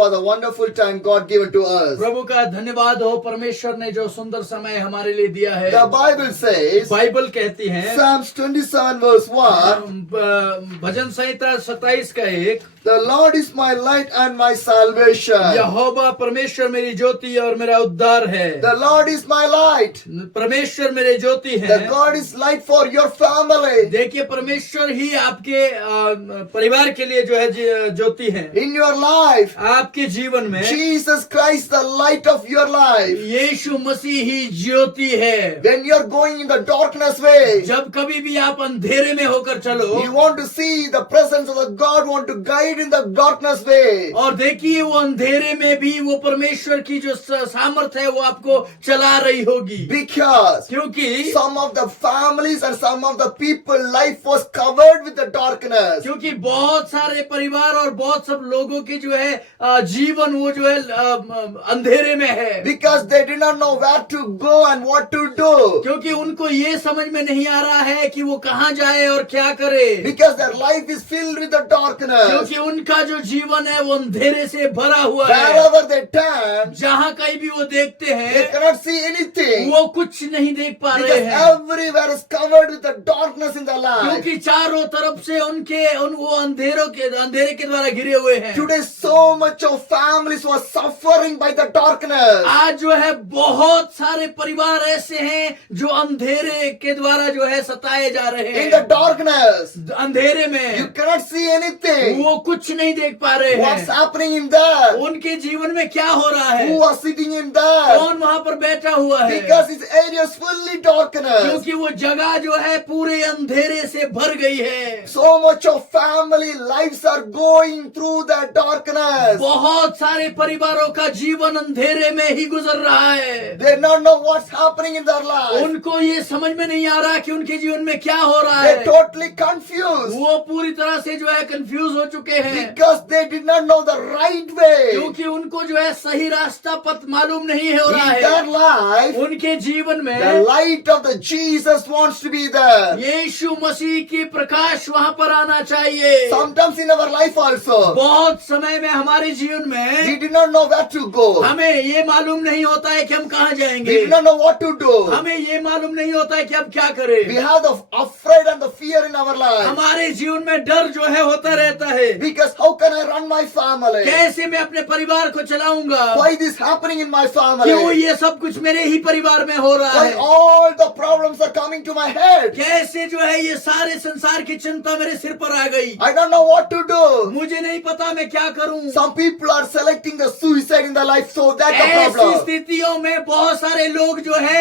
for the wonderful time God given to us. प्रभु का धन्यवाद हो, परमेश्वर ने जो सुंदर समय हमारे लिए दिया है। The Bible says, बाइबल कहती है Psalms 27 verse 1, भजन संहिता 27 का 1, the Lord is my light and my salvation. यहोवा परमेश्वर मेरी ज्योति और मेरा उद्धार है। The Lord is my light. परमेश्वर मेरे ज्योति है। The God is light for your family. देखिए परमेश्वर ही आपके परिवार के लिए जो है ज्योति है। In your life, आपके जीवन में Jesus Christ, the light of your life. यीशु मसीह ही ज्योति है। When you're going in the darkness way, जब कभी भी आप अंधेरे में होकर चलो, you want to see the presence of the God, want to guide in the darkness way. और देखिए वो अंधेरे में भी वो परमेश्वर की जो सामर्थ्य है वो आपको चला रही होगी। Because क्योंकि some of the families and some of the people life was covered with the darkness. क्योंकि बहुत सारे परिवार और बहुत सब लोगों के जो है जीवन वो जो है अंधेरे में है। Because they did not know where to go and what to do. क्योंकि उनको ये समझ में नहीं आ रहा है कि वो कहाँ जाए और क्या करे। Because their life is filled with the darkness. क्योंकि उनका जो जीवन है वो अंधेरे से भरा हुआ है। Wherever they turn, जहाँ कहीं भी वो देखते they हैं cannot see anything. वो कुछ नहीं देख पा रहे Because हैं। everywhere is covered with the darkness in the life. क्योंकि चारों तरफ से वो अंधेरे के द्वारा घिरे हुए हैं। Today so much of families were suffering by the darkness. आज जो है बहुत सारे परिवार ऐसे हैं जो अंधेरे के द्वारा जो है सताए जा रहे हैं। In the darkness, अंधेरे you में cannot see anything. वो कुछ नहीं देख पा रहे What's हैं। happening in there? उनके जीवन में क्या हो रहा है, Who are sitting in there? कौन वहां पर बैठा हुआ है। Because his area is fully darkness. क्योंकि वो जगह जो है पूरे अंधेरे से भर गई है। So much of family lives are going through that darkness. बहुत सारे परिवारों का जीवन अंधेरे में ही गुजर रहा है। They don't know what's happening in their life. उनको ये समझ में नहीं आ रहा कि उनके जीवन में क्या हो रहा They're है। totally confused. वो पूरी तरह से जो है कंफ्यूज हो चुके हैं। Because they did not know the right way. क्योंकि उनको जो है सही रास्ता पथ मालूम नहीं हो रहा In their है। life, उनके जीवन the में light of the Jesus wants to be there. यीशु मसीह की प्रकाश वहां पर आना चाहिए। Sometimes in our life also, बहुत समय में हमारे जीवन we में did not know where to go. हमें ये मालूम नहीं होता है कि हम कहाँ We जाएंगे। did not know what to do. हमें ये मालूम नहीं होता है कि अब क्या करें। We have the afraid and the fear in our life. हमारे जीवन में डर जो है होता रहता है। Because how can I run my family? कैसे मैं अपने परिवार को चलाऊंगा। Why this happening in my क्यों family? ये सब कुछ मेरे ही परिवार में हो रहा Why है। all the problems are coming to my head? कैसे जो है ये सारे संसार की चिंता मेरे सिर पर आ गई। I don't know what to do. मुझे नहीं पता मैं क्या करूं। Some people are selecting the suicide in their life, so that's the ऐसी problem. स्थितियों में बहुत सारे लोग जो है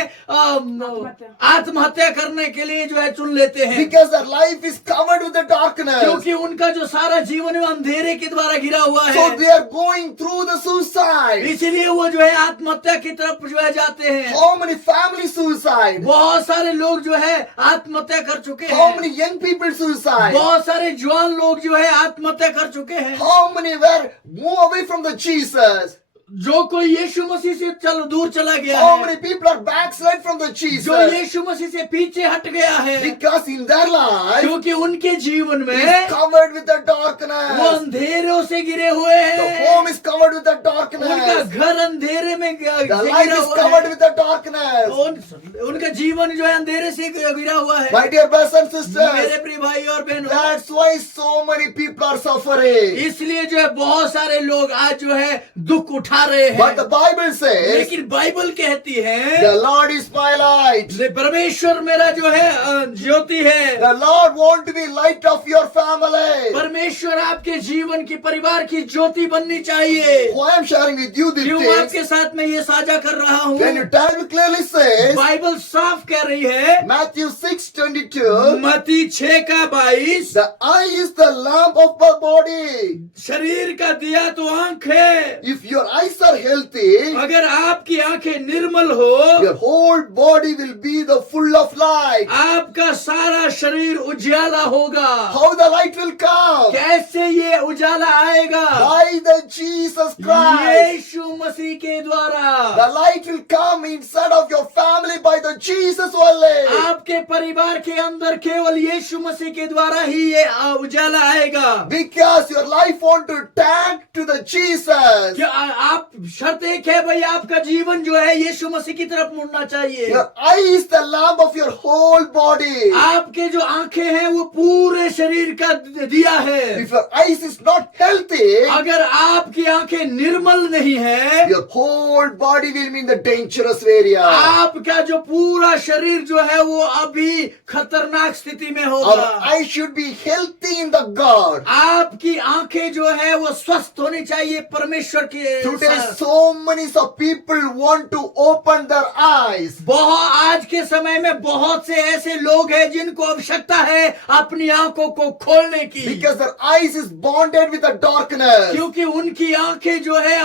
आत्महत्या करने के लिए जो है चुन लेते हैं। Because their life is covered with the darkness. क्योंकि उनका जो सारा जीवन है वो अंधेरे के द्वारा घिरा हुआ So है। they are going through the suicide. इसीलिए वो जो है आत्महत्या की तरफ जो है जाते हैं। How many family suicide? बहुत सारे लोग जो है आत्महत्या कर चुके How हैं। many young people suicide? बहुत सारे जवान लोग जो है आत्महत्या कर चुके हैं। How many were move away from the Jesus? जो कोई यीशु मसीह से दूर चला गया How है, many people are backslide from the जो Jesus? यीशु मसीह से पीछे हट गया है। Because in their life क्योंकि उनके जीवन is में covered with the वो darkness. अंधेरों से घिरे हुए The हैं। home is covered with the उनका darknस. घर अंधेरे में The से life घिरा is हुआ covered है। with the darkness. उनका जीवन जो है अंधेरे से घिरा हुआ है। My dear brothers and मेरे sisters, प्रिय भाई और बहनों, that's why so many people are suffering. इसलिए जो है बहुत सारे लोग आज जो है दुख उठा रहे But the हैं। Bible says, लेकिन बाइबल कहती है the Lord is my light. परमेश्वर मेरा जो है ज्योति है। The Lord want to be light of your family. परमेश्वर आपके जीवन की परिवार की ज्योति बननी चाहिए। Why I'm sharing with you these क्यों things? आपके साथ में ये साझा कर रहा When हूँ। your Bible clearly says, Bible साफ कह रही है, Matthew 6:22, मत्ती 6:22, the eye is the lamp of the body. शरीर का दिया तो आंख है। If your eyes are healthy, अगर आपकी आंखें निर्मल हो, your whole body will be the full of light. आपका सारा शरीर उजाला होगा। How the light will come? कैसे ये उजाला आएगा? By the Jesus Christ. यीशु मसीह के द्वारा। The light will come inside of your family by the Jesus only. आपके परिवार के अंदर केवल यीशु मसीह के द्वारा ही ये उजाला आएगा। Because your life want to tag to the Jesus. क्या आप शर्त एक है भाई, आपका जीवन जो है यीशु मसीह की तरफ मुड़ना चाहिए। Your eye is the lamp of your whole body. आपके जो आंखें हैं वो पूरे शरीर का दिया है। If your eyes is not healthy, अगर आपकी आंखें निर्मल नहीं है, your whole body will be in the dangerous area. आपका जो पूरा शरीर जो है वो अभी खतरनाक स्थिति में Our होगा। eyes should be healthy in the God. आपकी आंखें जो है वो स्वस्थ होनी चाहिए परमेश्वर के Today साथ। so many of people want to open their eyes. बहुत आज के समय में बहुत से ऐसे लोग हैं जिनको आवश्यकता है अपनी आंखों को खोलने की, Because their eyes is bonded with the darkness. क्योंकि उनकी आंखें जो है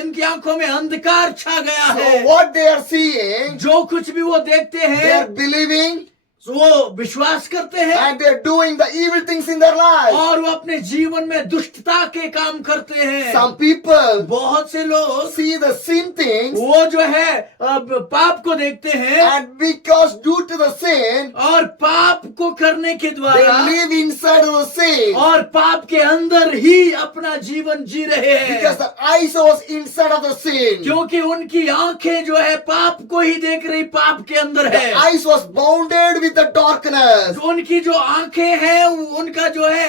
इनकी आंखों में अंधकार छा गया So है। what they are seeing, जो कुछ भी वो देखते they हैं are believing वो विश्वास करते हैं and they are doing the evil things in their life. और वो अपने जीवन में दुष्टता के काम करते हैं। Some people बहुत से लोग see the sin things वो जो है पाप को देखते हैं and because due to the sin, और पाप को करने के they द्वारा live inside of the sin. और पाप के अंदर ही अपना जीवन जी रहे हैं, Because the eyes was inside of the sin. क्योंकि उनकी आंखें जो है पाप को ही देख रही, पाप के अंदर The है। eyes was bounded with the darkness. उनकी जो आंखें हैं उनका जो है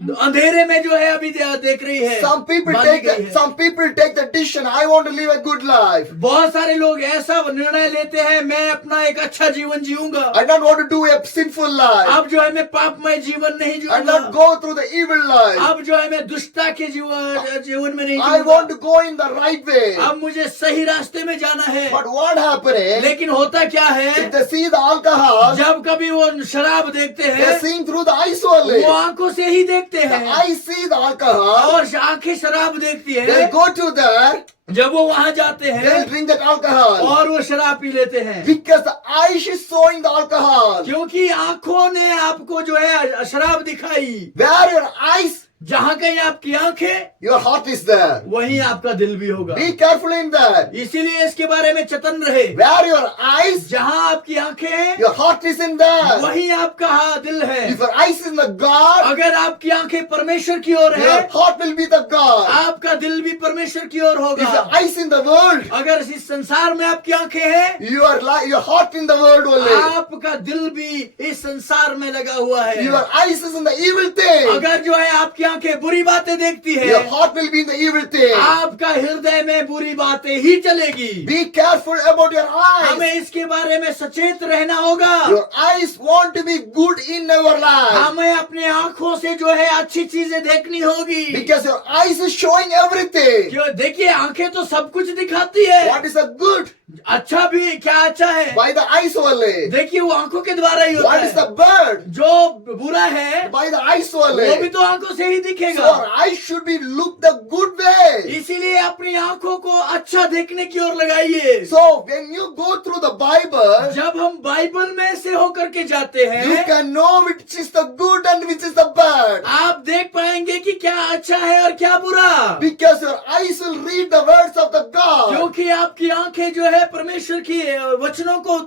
अंधेरे में जो है अभी देख रही है। Some people बांधी take गई है। some people take the decision, I want to live a good life. बहुत सारे लोग ऐसा निर्णय लेते हैं, मैं अपना एक अच्छा जीवन जीऊंगा, I don't want to do a sinful life. अब जो है मैं पापमय जीवन नहीं I जीऊंगा, not go through the evil life. अब जो है मैं दुष्टता के जीवन में नहीं I जीऊंगा, want to go in the right way. अब मुझे सही रास्ते में जाना है। But what happening? लेकिन होता क्या है, If they see the alcohol, जब कभी वो शराब देखते they हैं seeing through the eyes only. वो आंखों से ही देखते The हैं eyes see the alcohol. और आंखें शराब देखती They है। go to there. जब वो वहां जाते They हैं will drink that alcohol. और वो शराब पी लेते हैं, Because the eyes is showing the alcohol. क्योंकि आंखों ने आपको जो है शराब दिखाई। Where your eyes, जहां कहीं आपकी आंखें your heart is there. वहीं आपका दिल भी होगा। Be careful in that. इसीलिए इसके बारे में चतन रहे। Where your eyes, जहां आपकी आंखें हैं your heart is in there. वहीं आपका दिल है। If your eyes is in the God, अगर आपकी आंखें परमेश्वर की ओर है, your heart will be the God. आपका दिल भी परमेश्वर की ओर If होगा। your eyes in the world, अगर इस संसार में आपकी आंखें हैं, your heart in the world only. आपका दिल भी इस संसार में लगा हुआ है। Your eyes is in the evil thing. अगर जो है आपकी आंखें बुरी बातें देखती है, Your heart will be in the evil thing. आपका हृदय में बुरी बातें ही चलेगी। Be careful about your eyes. हमें इसके बारे में सचेत रहना होगा। Your eyes want to be good in our life. हमें अपने आंखों से जो है अच्छी चीजें देखनी होगी। Because your eyes is showing everything. क्यों? देखिए आंखें तो सब कुछ दिखाती है। What is a good? अच्छा भी क्या अच्छा है, By the eyes only. देखिए वो आंखों के द्वारा ही होता What is है। the bird? जो बुरा है By the eyes वो भी only. तो आंखों से ही So दिखेगा। our eyes should be look the good way. इसीलिए अपनी आंखों को अच्छा देखने की ओर लगाइए। So when you go through the Bible, जब हम बाइबल में से होकर के जाते you हैं, can know which is the good and which is the bad. आप देख पाएंगे कि क्या अच्छा है और क्या बुरा, Because your eyes will read the words of the God. क्योंकि आपकी आंखें जो है परमेश्वर की वचनों को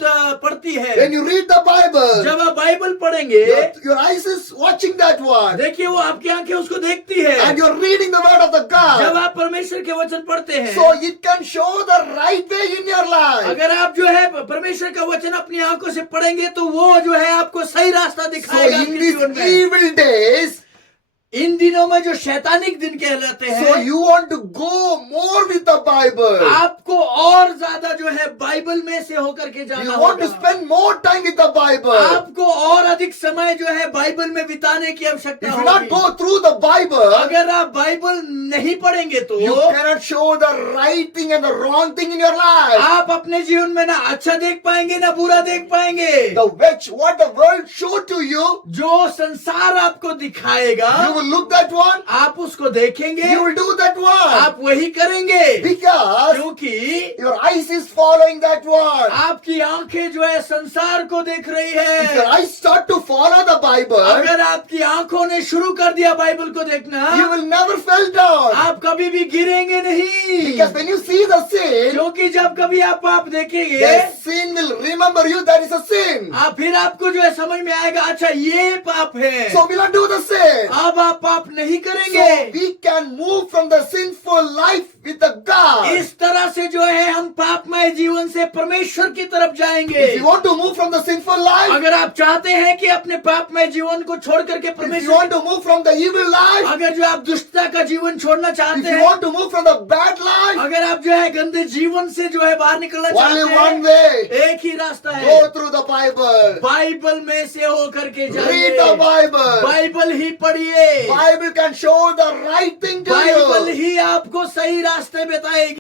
पढ़ती है। When you read the Bible, जब आप बाइबल पढ़ेंगे, your eyes is watching that one. देखिए वो आपकी आंखें उसको देखती है। And you're reading the word of the जब God. आप परमेश्वर के वचन पढ़ते हैं, So it can show the right way in your life. अगर आप जो है परमेश्वर का वचन अपनी आंखों से पढ़ेंगे तो वो जो है आपको सही रास्ता So दिखाएगा in आपके these जीवन में। evil days, इन दिनों में जो शैतानिक दिन कहलाते so हैं, you want to go more with the Bible. आपको और ज्यादा जो है बाइबल में से होकर के जाना You want to होगा। spend more time with the Bible. आपको और अधिक समय जो है बाइबल में बिताने की आवश्यकता If you not होगी। go through the Bible, अगर आप बाइबल नहीं पढ़ेंगे तो you cannot show the right thing and the wrong thing in your life. आप अपने जीवन में ना अच्छा देख पाएंगे ना बुरा देख पाएंगे। What the world show to you, जो संसार आपको दिखाएगा you will will look that one, आप उसको देखेंगे, you will do that one. आप वही करेंगे, Because क्योंकि your eyes is following that one. आपकी आंखें जो है संसार को देख रही If your है। eyes start to follow the Bible, अगर आपकी आंखों ने शुरू कर दिया बाइबल को देखना, you will never fall down. आप कभी भी गिरेंगे नहीं, Because when you see the sin, क्योंकि जब कभी आप पाप देखेंगे, the sin will remember you that is a sin. आप फिर आपको जो है समझ में आएगा, अच्छा ये पाप है, So we not do the sin. अब आप पाप नहीं So करेंगे। we can move from the sinful life with the God. इस तरह से जो है हम पापमय जीवन से परमेश्वर की तरफ जाएंगे। If you want to move from the sinful life, अगर आप चाहते हैं कि अपने पापमय जीवन को छोड़ करके if you परमेश्वर, want to move from the evil life, अगर जो आप दुष्टता का जीवन छोड़ना if चाहते you हैं, want to move from the bad life, अगर आप जो है गंदे जीवन से जो है बाहर निकलना only चाहते one हैं, way. एक ही रास्ता है, Go through the Bible. Bible में से होकर के Read the जाइए, Bible. बाइबल ही पढ़िए, Bible can show the right thing to Bible you. ही आपको सही रास्ते बताएगी।